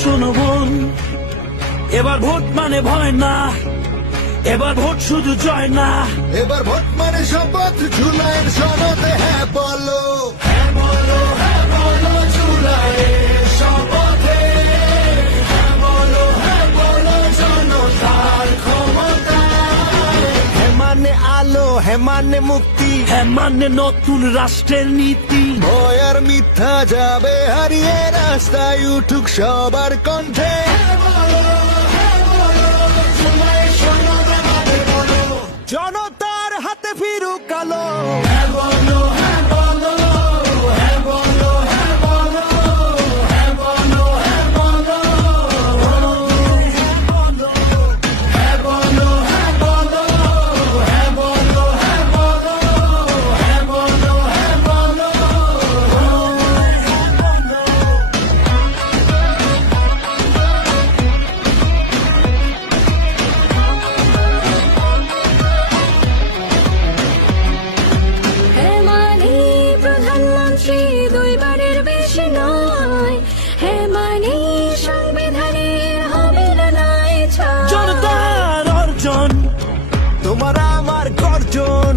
শোনো বোন, এবার ভোট মানে ভয় না, এবার ভোট শুধু জয় না, এবার ভোট মানে শপথ, জুলাইয়ের সনদে হ্যাঁ বলো, জুলাইয়ের শপথে হ্যাঁ বলো জনতার ক্ষমতায়। হ্যাঁ মানে আলো, হ্যাঁ মানে মুক্তি, হ্যাঁ মানে নতুন রাষ্ট্রের নীতি। ভয় আর মিথ্যা যাবে হারিয়ে, রাস্তায় উঠুক সবার কণ্ঠে। জনতার হাতে ফিরুক আলো। হ্যাঁ মানে প্রধানমন্ত্রী দুইবারের বেশি নয়, হ্যাঁ মানে সংবিধানের হবে না নাই ছাড়। জনতার অর্জন, তোমার আমার গর্জন,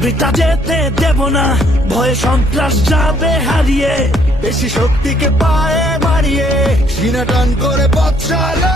বৃথা যেতে দেব না, ভয়ে সন্ত্রাস যাবে হারিয়ে। বেশি শক্তিকে পায়ে মারিয়ে সিনা টান করে পথ চালা।